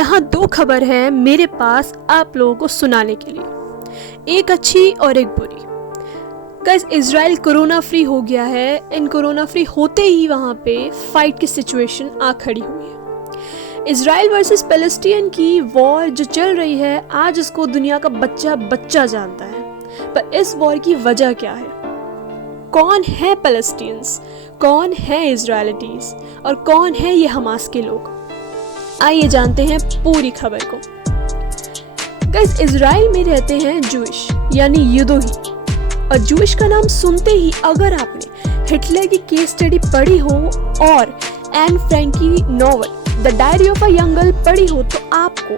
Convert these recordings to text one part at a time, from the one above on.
यहाँ दो खबर है मेरे पास आप लोगों को सुनाने के लिए, एक अच्छी और एक बुरी। गाइस, इजराइल कोरोना फ्री हो गया है। इन कोरोना फ्री होते ही वहाँ पे फाइट की सिचुएशन आ खड़ी हुई है। इजराइल वर्सेस पैलेस्टीन की वॉर जो चल रही है, आज इसको दुनिया का बच्चा बच्चा जानता है। पर इस वॉर की वजह क्या है? कौन है पैलेस्टीनियंस, कौन है इजरायलीज और कौन है ये हमास के लोग? आइए जानते हैं पूरी खबर को। गाइस, इजराइल में रहते हैं जूइश यानी युदोही, और जूइश का नाम सुनते ही अगर आपने हिटलर की केस स्टडी पढ़ी हो और एन फ्रैंक की novel the diary of a young girl पढ़ी हो तो आपको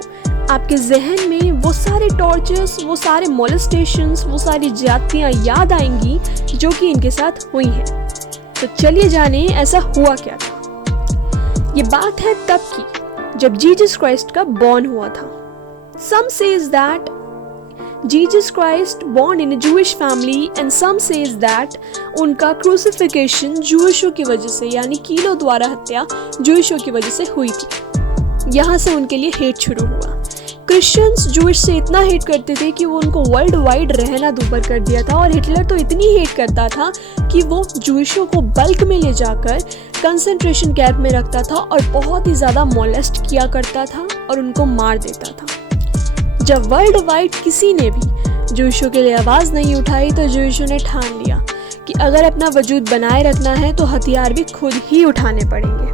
आपके जहन में वो सारे टॉर्चर्स, वो सारे मोलेस्टेशंस, वो सारी ज्यादतियाँ याद आएंगी जो कि इनके साथ हुई हैं। तो चलिए जाने ऐसा हुआ क्या था। ये बात है तब की जब जीसस क्राइस्ट का बॉर्न हुआ था। Some says that Jesus Christ born in a Jewish family and some says that उनका क्रूसिफिकेशन जूइशों की वजह से यानी कीलों द्वारा हत्या जूइशों की वजह से हुई थी। यहाँ से उनके लिए हेट शुरू हुआ। क्रिश्चियंस जूइश से इतना हेट करते थे कि वो उनको वर्ल्ड वाइड रहना दूभर कर दिया था, और हिटलर तो इतनी हेट करता था कि वो जूइशों को बल्क में ले जाकर कंसंट्रेशन कैंप में रखता था और बहुत ही ज़्यादा मोलेस्ट किया करता था और उनको मार देता था। जब वर्ल्ड वाइड किसी ने भी जूइशों के लिए आवाज़ नहीं उठाई तो जूइशों ने ठान लिया कि अगर अपना वजूद बनाए रखना है तो हथियार भी खुद ही उठाने पड़ेंगे।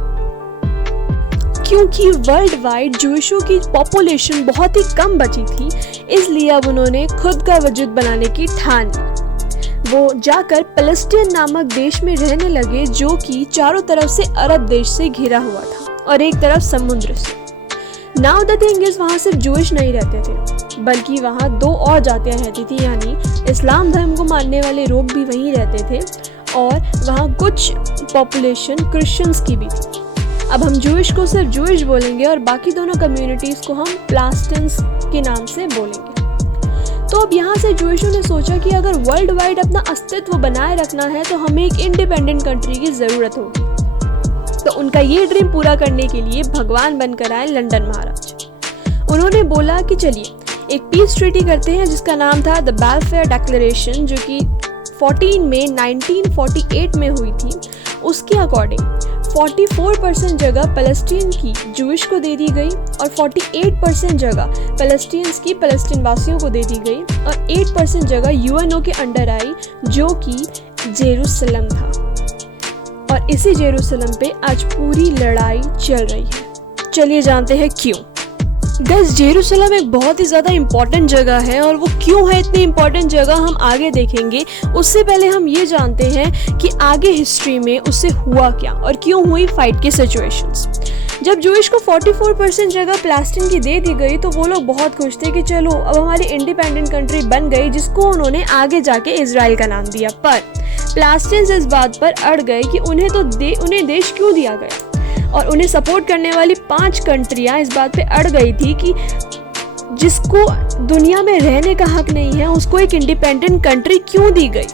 क्योंकि वर्ल्ड वाइड जूइशों की पॉपुलेशन बहुत ही कम बची थी, इसलिए अब उन्होंने खुद का वजूद बनाने की ठान ली। वो जाकर पैलेस्टीन नामक देश में रहने लगे जो कि चारों तरफ से अरब देश से घिरा हुआ था और एक तरफ समुद्र से। नाउ द थिंग इज, वहाँ सिर्फ जूइश नहीं रहते थे बल्कि वहाँ दो और जातियाँ रहती थी, यानी इस्लाम धर्म को मानने वाले लोग भी वहीं रहते थे और वहाँ कुछ पॉपुलेशन क्रिश्चियंस की भी थी। अब हम जूइश को सिर्फ जूइश बोलेंगे और बाकी दोनों कम्युनिटीज़ को हम प्लास्टन्स के नाम से बोलेंगे। तो अब यहाँ से जूइशों ने सोचा कि अगर वर्ल्ड वाइड अपना अस्तित्व बनाए रखना है तो हमें एक इंडिपेंडेंट कंट्री की ज़रूरत होगी। तो उनका ये ड्रीम पूरा करने के लिए भगवान बनकर आए लंदन महाराज। उन्होंने बोला कि चलिए एक पीस ट्रीटी करते हैं जिसका नाम था द बालफेयर डिक्लेरेशन, जो कि 14 मई 1948 में हुई थी। उसके अकॉर्डिंग 44% जगह पैलेस्टीन की जूइश को दे दी गई और 48% जगह पैलेस्टीन्स की पैलेस्टीन वासियों को दे दी गई और 8% जगह यूएनओ के अंडर आई जो कि जेरूसलम था। और इसी जेरूसलम पे आज पूरी लड़ाई चल रही है। चलिए जानते हैं क्यों। गाइस, जेरूसलम एक बहुत ही ज़्यादा इम्पॉर्टेंट जगह है और वो क्यों है इतनी इम्पॉर्टेंट जगह हम आगे देखेंगे। उससे पहले हम ये जानते हैं कि आगे हिस्ट्री में उससे हुआ क्या और क्यों हुई फाइट की सिचुएशंस। जब जूइश को 44% जगह पैलेस्टीन की दे दी गई तो वो लोग बहुत खुश थे कि चलो अब हमारी इंडिपेंडेंट कंट्री बन गई, जिसको उन्होंने आगे जाके इजराइल का नाम दिया। पर पैलेस्टीनियंस इस बात पर अड़ गए कि उन्हें देश क्यों दिया गया, और उन्हें सपोर्ट करने वाली 5 कंट्रियां इस बात पे अड़ गई थी कि जिसको दुनिया में रहने का हक नहीं है उसको एक इंडिपेंडेंट कंट्री क्यों दी गई।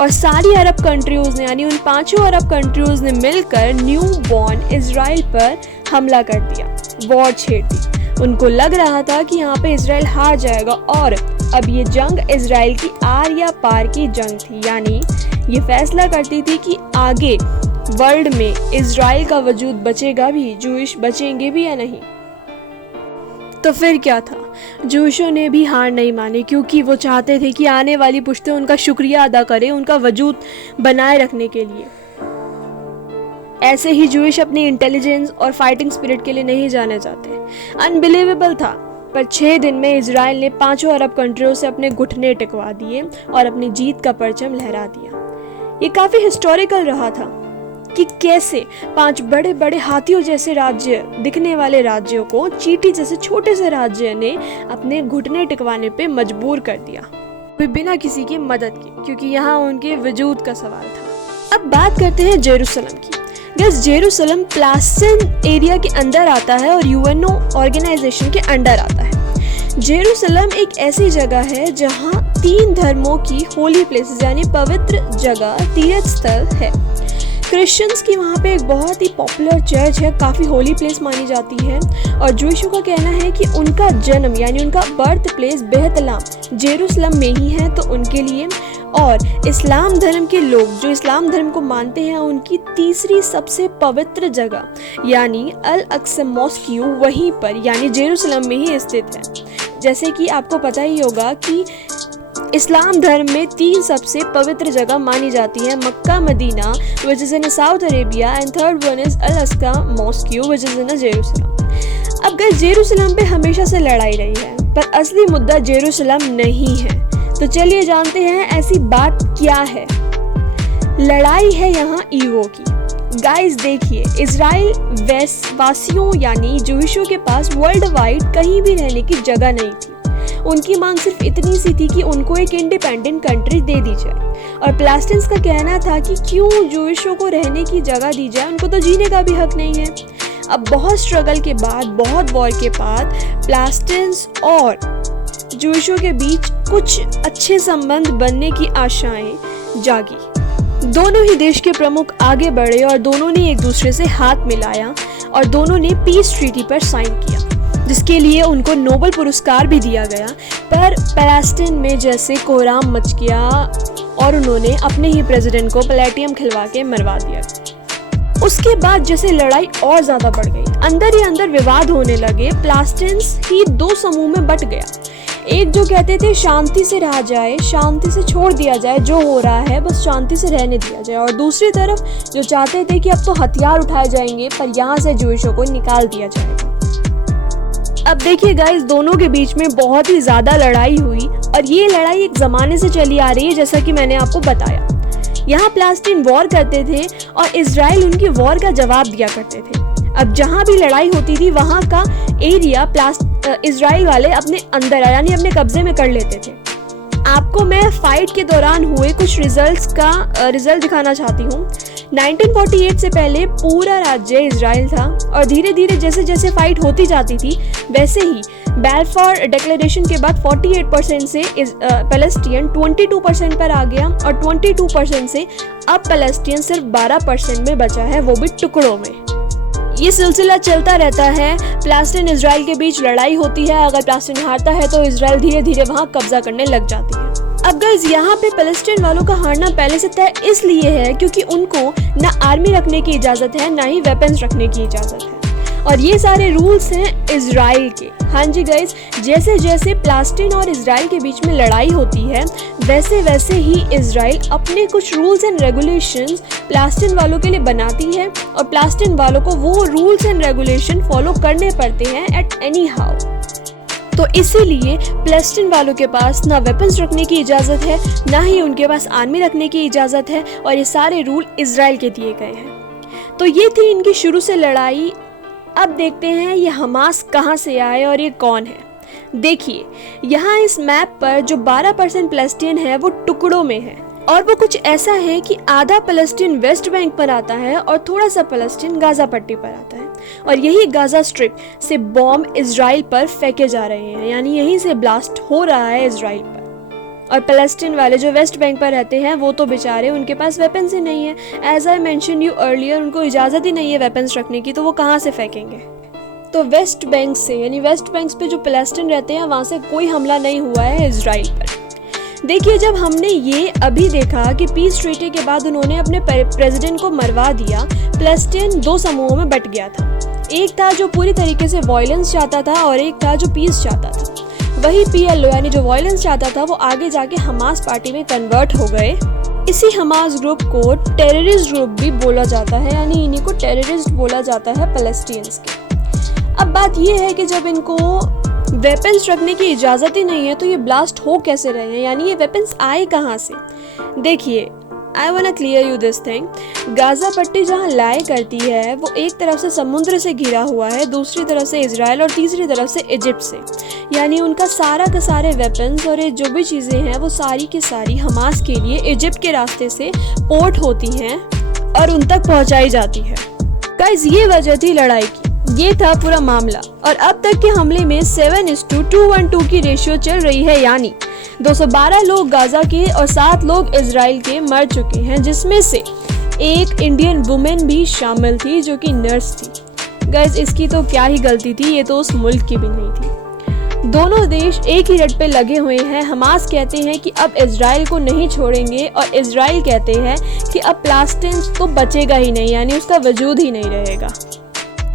और सारी अरब कंट्रीज ने यानी उन 5 अरब कंट्रीज ने मिलकर न्यू बॉर्न इजराइल पर हमला कर दिया, वॉर छेड़ दी। उनको लग रहा था कि यहाँ पे इजराइल हार जाएगा और अब ये जंग इजराइल की आर या पार की जंग थी, यानी ये फैसला करती थी कि आगे वर्ल्ड में इजराइल का वजूद बचेगा भी, जूइश बचेंगे भी या नहीं। तो फिर क्या था, जूइशों ने भी हार नहीं मानी क्योंकि वो चाहते थे कि आने वाली पुश्तें उनका शुक्रिया अदा करें उनका वजूद बनाए रखने के लिए। ऐसे ही जूइश अपनी इंटेलिजेंस और फाइटिंग स्पिरिट के लिए नहीं जाने जाते। अनबिलीवेबल था, पर 6 दिन में इजराइल ने 5 अरब कंट्रियों से अपने घुटने टिकवा दिए और अपनी जीत का परचम लहरा दिया। ये काफी हिस्टोरिकल रहा था कि कैसे 5 बड़े बड़े हाथियों जैसे राज्य दिखने वाले राज्यों को चींटी जैसे छोटे से राज्य ने अपने घुटने टिकवाने पे मजबूर कर दिया, बिना किसी की मदद के, क्योंकि यहाँ उनके वजूद का सवाल था। अब बात करते हैं जेरूसलम की। गैस, जेरूसलम पैलेस्टीन एरिया के अंदर आता है और यूएनओ ऑर्गेनाइजेशन के अंडर आता है। जेरूसलम एक ऐसी जगह है जहाँ 3 धर्मों की होली प्लेसेस यानी पवित्र जगह, तीर्थ स्थल है। क्रिश्चियंस की वहाँ पे एक बहुत ही पॉपुलर चर्च है, काफ़ी होली प्लेस मानी जाती है। और जूइशों का कहना है कि उनका जन्म यानी उनका बर्थ प्लेस बेहतलाम जेरूसलम में ही है, तो उनके लिए। और इस्लाम धर्म के लोग जो इस्लाम धर्म को मानते हैं, उनकी तीसरी सबसे पवित्र जगह यानी अल अक्सा मॉस्क वहीं पर यानी जेरूसलम में ही स्थित है। जैसे कि आपको पता ही होगा कि इस्लाम धर्म में 3 सबसे पवित्र जगह मानी जाती है, Mecca Medina which is in South Arabia and third one is Al Aqsa mosque which is in Jerusalem. अब गाइस जेरूसलम पे हमेशा से लड़ाई रही है, पर असली मुद्दा जेरूसलम नहीं है। तो चलिए जानते हैं ऐसी बात क्या है। लड़ाई है यहाँ ईगो की। गाइस देखिए, इजराइल वासियों यानी जूइशों के पास वर्ल्ड वाइड कहीं भी रहने की जगह नहीं थी। उनकी मांग सिर्फ इतनी सी थी कि उनको एक इंडिपेंडेंट कंट्री दे दी जाए। और प्लास्टिन्स का कहना था कि क्यों जूइशों को रहने की जगह दी जाए, उनको तो जीने का भी हक नहीं है। अब बहुत स्ट्रगल के बाद, बहुत वॉर के बाद प्लास्टिन्स और जूइशों के बीच कुछ अच्छे संबंध बनने की आशाएं जागी। दोनों ही देश के प्रमुख आगे बढ़े और दोनों ने एक दूसरे से हाथ मिलाया और दोनों ने पीस ट्रीटी पर साइन किया, जिसके लिए उनको नोबेल पुरस्कार भी दिया गया। पर पैलेस्टीन में जैसे कोहराम मच गया और उन्होंने अपने ही प्रेसिडेंट को प्लेटियम खिलवा के मरवा दिया। उसके बाद जैसे लड़ाई और ज्यादा बढ़ गई, अंदर ही अंदर विवाद होने लगे। प्लास्टिन्स ही 2 समूह में बट गया। एक जो कहते थे शांति से रहा जाए, शांति से छोड़ दिया जाए, जो हो रहा है बस शांति से रहने दिया जाए, और दूसरी तरफ जो चाहते थे कि अब तो हथियार उठाए जाएंगे पर यहाँ से जूइशों को निकाल दिया जाएगा। अब देखिए गाइस, दोनों के बीच में बहुत ही ज्यादा लड़ाई हुई और ये लड़ाई एक जमाने से चली आ रही है, जैसा कि मैंने आपको बताया। यहाँ प्लास्टीन वॉर करते थे और इजराइल उनकी वॉर का जवाब दिया करते थे। अब जहाँ भी लड़ाई होती थी वहाँ का एरिया इजराइल वाले अपने अंदर यानी अपने कब्जे में कर लेते थे। आपको मैं फाइट के दौरान हुए कुछ रिजल्ट दिखाना चाहती हूँ। 1948 से पहले पूरा राज्य इजराइल था और धीरे धीरे जैसे जैसे फाइट होती जाती थी वैसे ही बैलफोर डिक्लेरेशन के बाद 48% से पैलेस्टीन 22% पर आ गया और 22% से अब पैलेस्टीन सिर्फ 12% में बचा है, वो भी टुकड़ों में। ये सिलसिला चलता रहता है। प्लास्टीन इजराइल के बीच लड़ाई होती है, अगर प्लास्टीन हारता है तो इजराइल धीरे धीरे वहाँ कब्जा करने लग जाती है। अब गाइस, यहाँ पे पैलेस्टीन वालों का हारना पहले से तय इसलिए है क्योंकि उनको ना आर्मी रखने की इजाजत है, ना ही वेपन्स रखने की इजाजत है, और ये सारे रूल्स हैं इजराइल के। हाँ जी गाइस, जैसे जैसे प्लास्टीन और इजराइल के बीच में लड़ाई होती है वैसे वैसे ही इजराइल अपने कुछ रूल्स एंड रेगुलेशंस प्लास्टीन वालों के लिए बनाती है और प्लास्टीन वालों को वो रूल्स एंड रेगुलेशन फॉलो करने पड़ते हैं एट एनी हाउ। तो इसीलिए प्लास्टीन वालों के पास ना वेपन्स रखने की इजाज़त है, ना ही उनके पास आर्मी रखने की इजाज़त है, और ये सारे रूल इजराइल के दिए गए हैं। तो ये थी इनकी शुरू से लड़ाई। अब देखते हैं ये हमास कहाँ से आए और ये कौन है। देखिए, यहाँ इस मैप पर जो 12% पैलेस्टीन है वो टुकड़ों में है, और वो कुछ ऐसा है कि आधा पैलेस्टीन वेस्ट बैंक पर आता है और थोड़ा सा पैलेस्टीन गाजा पट्टी पर आता है, और यही गाजा स्ट्रिप से बॉम्ब इजराइल पर फेंके जा रहे हैं, यानी यहीं से ब्लास्ट हो रहा है इजराइल पर। और पैलेस्टीन वाले जो वेस्ट बैंक पर रहते हैं वो तो बेचारे, उनके पास वेपन्स ही नहीं है। As I mention you earlier, उनको इजाज़त ही नहीं है वेपन्स रखने की, तो वो कहाँ से फेंकेंगे। तो वेस्ट बैंक से यानी वेस्ट बैंक पे जो पैलेस्टीन रहते हैं वहाँ से कोई हमला नहीं हुआ है इजराइल पर। देखिए, जब हमने ये अभी देखा कि पीस ट्रीटी के बाद उन्होंने अपने प्रेसिडेंट को मरवा दिया, पैलेस्टीन 2 समूहों में बट गया था। एक था जो पूरी तरीके से वायलेंस चाहता था और एक था जो पीस चाहता था। वही PLO यानी जो वायलेंस चाहता था वो आगे जाके हमास पार्टी में कन्वर्ट हो गए। इसी हमास ग्रुप को टेररिस्ट ग्रुप भी बोला जाता है, यानी इन्हीं को टेररिस्ट बोला जाता है पैलेस्टीनियंस के। अब बात ये है कि जब इनको वेपन्स रखने की इजाज़त ही नहीं है तो ये ब्लास्ट हो कैसे रहे हैं, यानी ये वेपन्स आए कहाँ से। देखिए, I want to clear you this thing. Gaza पट्टी जहाँ लाई करती है वो एक तरफ से समुद्र से घिरा हुआ है, दूसरी तरफ से इजराइल और तीसरी तरफ से इजिप्ट से, यानी उनका सारा का सारे वेपन्स और ये जो भी चीज़ें हैं वो सारी की सारी हमास के लिए इजिप्ट के रास्ते से पोर्ट होती हैं और उन तक पहुँचाई जाती है। गाइस, ये वजह थी लड़ाई की, ये था पूरा मामला। और अब तक के हमले में 7:212 की रेशियो चल रही है, यानी 212 लोग गाजा के और 7 लोग इजराइल के मर चुके हैं, जिसमें से एक इंडियन वुमेन भी शामिल थी जो कि नर्स थी। गाइस इसकी तो क्या ही गलती थी, ये तो उस मुल्क की भी नहीं थी। दोनों देश एक ही रट पे लगे हुए हैं। हमास कहते हैं कि अब इजराइल को नहीं छोड़ेंगे और इजराइल कहते हैं कि अब पैलेस्टाइन तो बचेगा ही नहीं, यानी उसका वजूद ही नहीं रहेगा।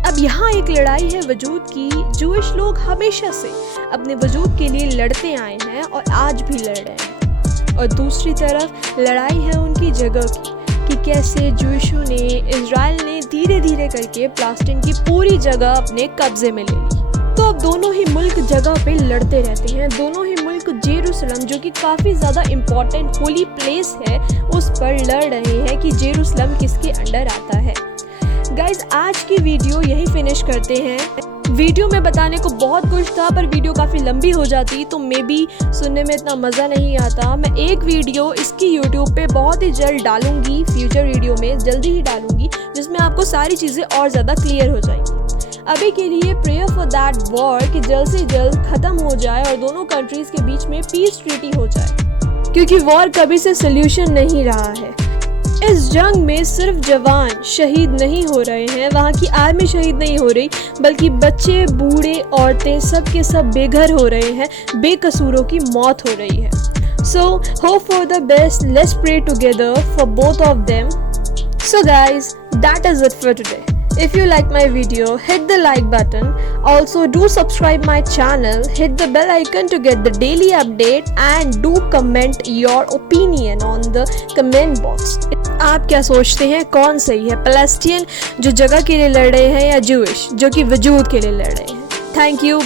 अब यहाँ एक लड़ाई है वजूद की। जूइश लोग हमेशा से अपने वजूद के लिए लड़ते आए हैं और आज भी लड़ रहे हैं। और दूसरी तरफ लड़ाई है उनकी जगह की कि कैसे जूइशों ने, इजराइल ने धीरे धीरे करके पैलेस्टाइन की पूरी जगह अपने कब्जे में ले ली। तो अब दोनों ही मुल्क जगह पे लड़ते रहते हैं। दोनों ही मुल्क जेरूसलम, जो कि काफ़ी ज़्यादा इम्पॉर्टेंट होली प्लेस है, उस पर लड़ रहे हैं कि जेरूसलम किसके अंडर आता है। गाइज आज की वीडियो यही फिनिश करते हैं। वीडियो में बताने को बहुत कुछ था पर वीडियो काफ़ी लंबी हो जाती तो मे बी सुनने में इतना मज़ा नहीं आता। मैं एक वीडियो इसकी यूट्यूब पे बहुत ही जल्द डालूंगी, फ्यूचर वीडियो में जल्दी ही डालूंगी, जिसमें आपको सारी चीज़ें और ज़्यादा क्लियर हो जाएंगी। अभी के लिए प्रेयर फॉर दैट वॉर कि जल्द से जल्द ख़त्म हो जाए और दोनों कंट्रीज़ के बीच में पीस ट्रीटी हो जाए, क्योंकि वॉर कभी से सोल्यूशन नहीं रहा है। इस जंग में सिर्फ जवान शहीद नहीं हो रहे हैं, वहाँ की आर्मी शहीद नहीं हो रही, बल्कि बच्चे, बूढ़े, औरतें सब के सब बेघर हो रहे हैं, बेकसूरों की मौत हो रही है। So hope for the best, let's pray together for both of them. So guys, that is it for today. If you like my video, hit the like button. Also do subscribe my channel, hit the bell icon to get the daily update and do comment your opinion on the comment box. आप क्या सोचते हैं कौन सही है, Palestine जो जगह के लिए लड़ रहे हैं या जूइश जो कि वजूद के लिए लड़ रहे हैं? Thank you.